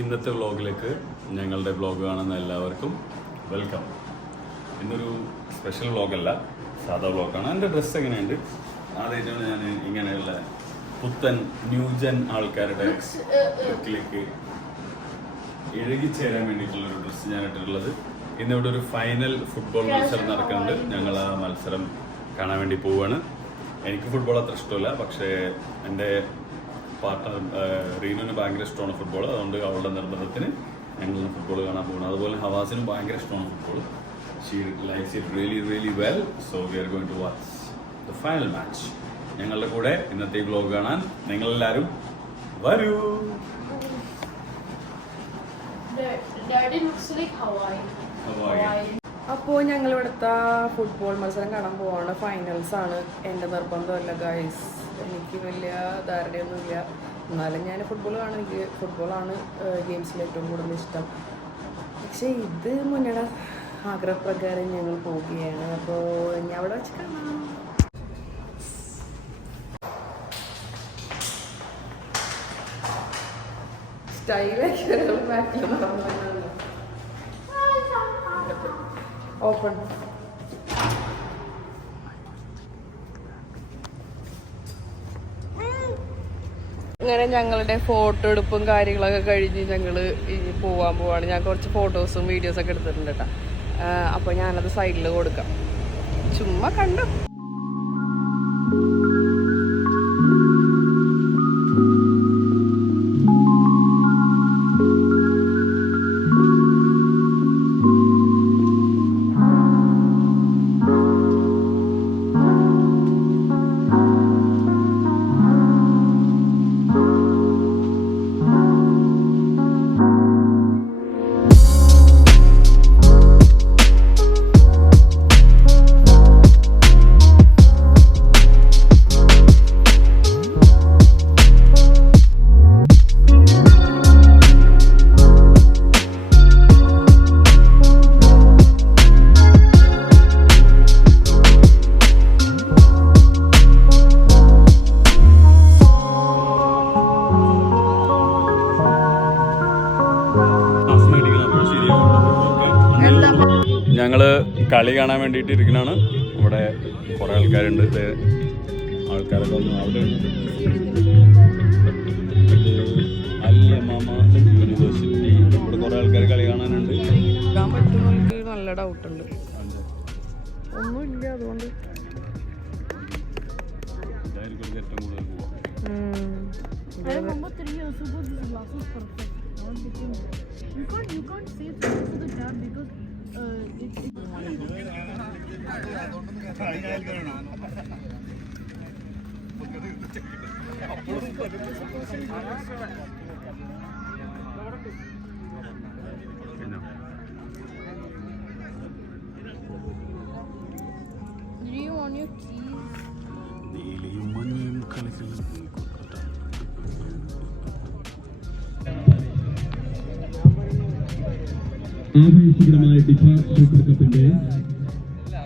ഇന്നത്തെ വ്ളോഗിലേക്ക് ഞങ്ങളുടെ വ്ളോഗ് കാണുന്ന എല്ലാവർക്കും വെൽക്കം. ഇന്നൊരു സ്പെഷ്യൽ വ്ളോഗല്ല, സാധാ വ്ളോഗാണ്. എൻ്റെ ഡ്രസ്സ് എങ്ങനെയുണ്ട്? ആദ്യമായിട്ടാണ് ഞാൻ ഇങ്ങനെയുള്ള പുത്തൻ ന്യൂജൻ ആൾക്കാരുടെ ലുക്കിലേക്ക് ഇഴകിച്ചേരാൻ വേണ്ടിയിട്ടുള്ളൊരു ഡ്രസ്സ് ഞാൻ ഇട്ടിട്ടുള്ളത്. ഇന്നിവിടെ ഒരു ഫൈനൽ ഫുട്ബോൾ മത്സരം നടക്കുന്നുണ്ട്. ഞങ്ങൾ ആ മത്സരം കാണാൻ വേണ്ടി പോവുകയാണ്. എനിക്ക് ഫുട്ബോൾ അത്ര ഇഷ്ടമല്ല, പക്ഷേ എൻ്റെ പാർട്ട്ണർ റീനുവിന് ഭയങ്കര ഇഷ്ടമാണ് ഫുട്ബോൾ. അതുകൊണ്ട് അവളുടെ നിർബന്ധത്തിന് ഞങ്ങൾ ഫുട്ബോൾ കാണാൻ പോകണം. അതുപോലെ ഹവാസിനും ഭയങ്കര ഇഷ്ടമാണ് football. She likes it really well. So we are going to watch the final match. ഞങ്ങളുടെ കൂടെ ഇന്നത്തെ വ്ലോഗ് കാണാൻ നിങ്ങളെല്ലാവരും വരൂ. അപ്പോൾ ഞങ്ങൾ ഇവിടുത്തെ ഫുട്ബോൾ മത്സരം കാണാൻ പോവാണ്. ഫൈനൽസ് ആണ്. എൻ്റെ നിർബന്ധമല്ല ഗൈസ്, എനിക്ക് വലിയ ധാരണയൊന്നുമില്ല. എന്നാലും ഞാൻ ഫുട്ബോൾ കാണും. എനിക്ക് ഫുട്ബോളാണ് ഗെയിംസിൽ ഏറ്റവും കൂടുതൽ ഇഷ്ടം. പക്ഷേ ഇത് മുന്നേ ആഗ്രഹപ്രകാരം ഞങ്ങൾ പോവുകയാണ്. അപ്പോൾ ഞാൻ അവിടെ വെച്ച് കാണാം. സ്റ്റൈലാക്കി ബാക്കിൽ നടന്നു ഓപ്പൺ. അങ്ങനെ ഞങ്ങളുടെ ഫോട്ടോ എടുപ്പും കാര്യങ്ങളൊക്കെ കഴിഞ്ഞ് ഞങ്ങൾ ഇനി പോവാൻ പോവാണ്. ഞാൻ കുറച്ച് ഫോട്ടോസും വീഡിയോസൊക്കെ എടുത്തിട്ടുണ്ട് കേട്ടോ. അപ്പോൾ ഞാനത് സൈഡിൽ കൊടുക്കാം. ചുമ്മാ കണ്ടു. ഞങ്ങള് കളി കാണാൻ വേണ്ടിയിട്ട് ഇരിക്കുന്നതാണ്. ഇവിടെ കുറേ ആൾക്കാരുണ്ട്. ആൾക്കാരൊക്കെ ഒന്നും അവിടെ ഉണ്ട്. അൽ-യമാമ യൂണിവേഴ്സിറ്റി. ഇവിടെ കുറേ ആൾക്കാർ കളി കാണാനുണ്ട്. നല്ല ഡൗട്ടുണ്ട്. ഒന്നുമില്ല, അതുകൊണ്ട് ഏറ്റവും കൂടുതൽ പോവാം. നീലയും മഞ്ഞയും കളിക്കുന്ന ആവേശകരമായ ഫിഫ സൂപ്പർ കപ്പിന്റെ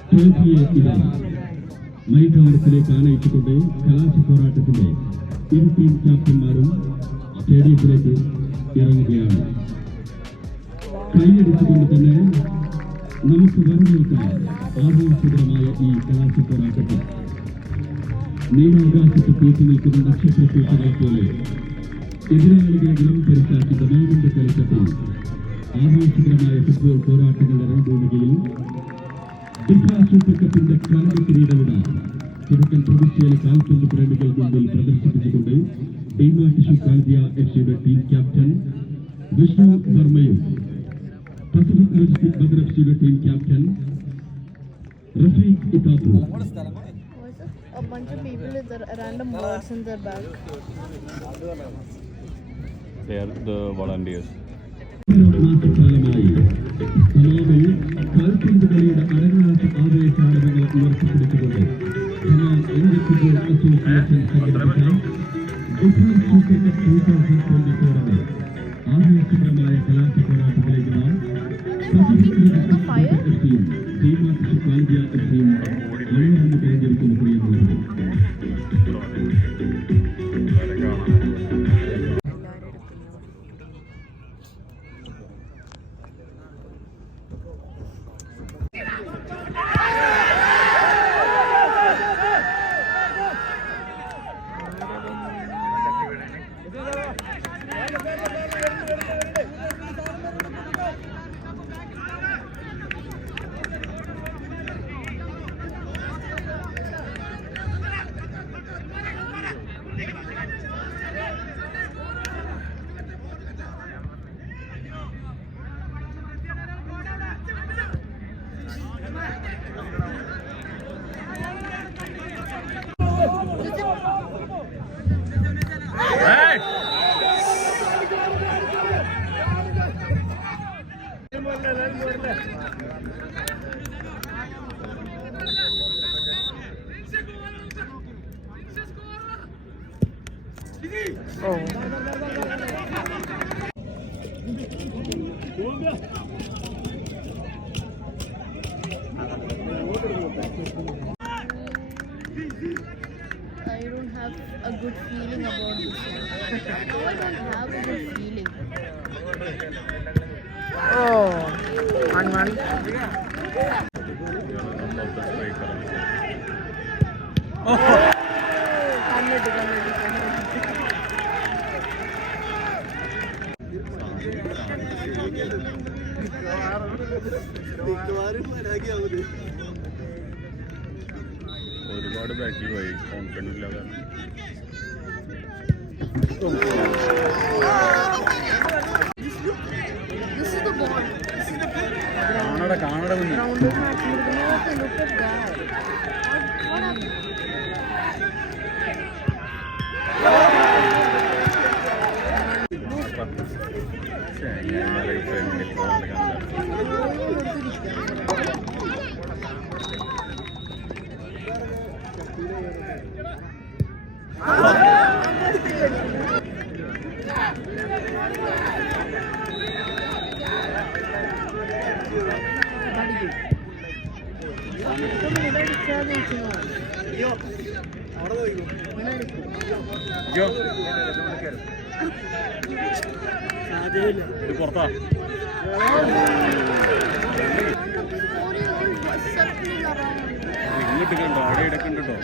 ട്രോഫിയെ ഇതാ മൈതാനത്തിലേക്ക് ആനയിച്ചുകൊണ്ട് കലാശ പോരാട്ടത്തിന്റെ ഇരു ടീം ക്യാപ്റ്റന്മാരും സ്റ്റേഡിയത്തിലേക്ക് ഇറങ്ങുകയാണ്. കൈയടിച്ചുകൊണ്ട് തന്നെ നമുക്ക് വരവേൽക്കാം ആവേശകരമായ ഈ കലാശ പോരാട്ടത്തിൽ. നീലാകാശത്ത് കൂട്ടി നിൽക്കുന്ന നക്ഷത്രക്കൂട്ടുകൾ പോലെ എതിരാളികളെ വിലംപരിച്ചാക്കി ദമാവിന്റെ കളിക്കത്തിൽ ആവേശകരമായ ഫുട്ബോൾ പോരാട്ടങ്ങളുടെ രണഭൂമികയിൽ ഫിഫ സൂപ്പർ കപ്പിന്റെ കാൽവ കിരീടവിട കിഴക്കൻ പ്രവിശ്യയിലെ കാൽപന്ത് പ്രേമികൾ മുമ്പിൽ പ്രദർശിപ്പിച്ചുകൊണ്ട് ഡീമാ ടിഷ്യൂ കാൽവിയ എഫ്സിയുടെ ടീം ക്യാപ്റ്റൻ വിഷ്ണു വർമ്മയും പസഫിക് ലോജിസ്റ്റിക് ബദർ എഫ്സിയുടെ team captain Rafeeq Ithappu. A bunch of people with random words in their back. They are the volunteers. മാസക്കാലമായി ധമാമിൽ കാൽപന്ത് കളിയുടെ അരങ്ങാറ്റ ആവേശാരവങ്ങൾ ഉയർത്തിപ്പിടിച്ചുകൊണ്ട് ധമാം ഇന്ത്യൻ ഫുട്ബോൾ അസോസിയേഷൻ സംഘടിപ്പിച്ച ഫിഫ സൂപ്പർ കപ്പ് 2024 ആവേശകരമായ കലാശ പോരാട്ടത്തിലേക്ക് നാം പസഫിക് ലോജിസ്റ്റിക് എഫ്സിയും ഡീമാ ടിഷ്യൂ കാൽവിയ എഫ്സിയും അണിനിരന്ന് തിരഞ്ഞെടുക്കുന്ന പ്രിയമുള്ളവർ. I don't have a good feeling. Oh, 1-1. ഒരുപാട് ബാക്കി പോയി കോൺഫിഡൻസ് ഇല്ലാതെ This is the ball. കാണട മുന്നിൽ Look at that. What happened? പുറത്താ ഇങ്ങോട്ട് കണ്ടോ അവിടെ ഇടക്കുണ്ടോ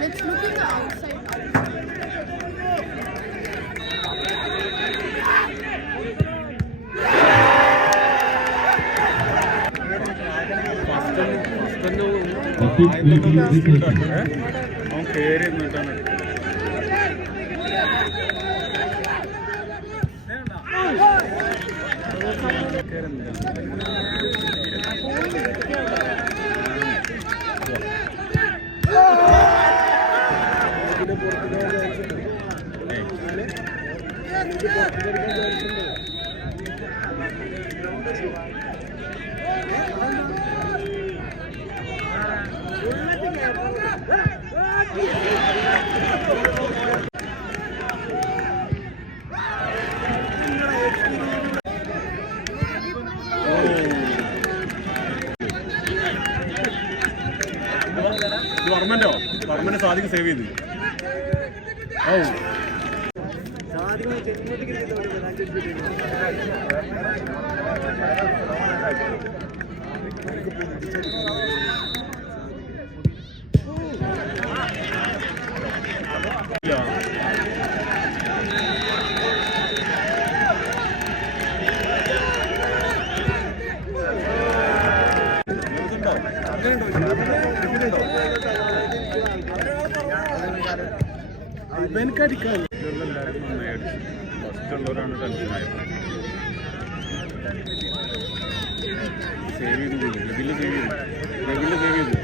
Let's look at the outside. അവൻ പേര് എന്നിട്ടാണ് വർമ്മന്റെ സാധിക്ക് സേവ് ചെയ്തു ഓ ഇവൻക്കടിക്കാൻ എല്ലാവരും നന്നായി അടിച്ചു ഫസ്റ്റുള്ളവരാണ് ടെൻഷനായത് സേവ് ചെയ്തു രവില് സേവ് ചെയ്തു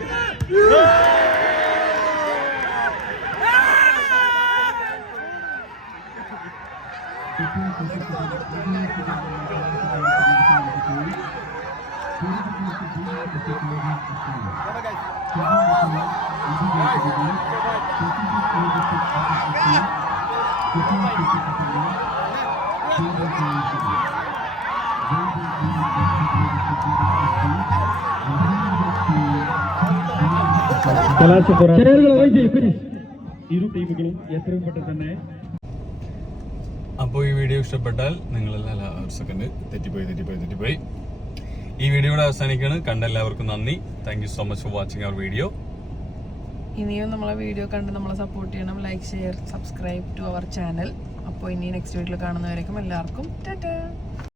ഇരു ടീമുകളും എത്രയും പെട്ടെന്ന് തന്നെ. അപ്പോൾ ഈ വീഡിയോ ഇഷ്ടപ്പെട്ടാൽ നിങ്ങളെല്ലാം ഒരു സെക്കൻഡ് തെറ്റിപ്പോയി ഈ വീഡിയോയുടെ അവസാനിക്കാണ്. കണ്ട എല്ലാവർക്കും നന്ദി. Thank you so much for watching our video. ഇനിയും നമ്മളെ വീഡിയോ കണ്ട് നമ്മളെ സപ്പോർട്ട് ചെയ്യണം. Like, share, subscribe to our channel. അപ്പോൾ ഇനി നെക്സ്റ്റ് വീഡിയോയിൽ കാണുന്നവരേക്കും എല്ലാവർക്കും ടാറ്റാ.